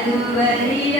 அதுவரில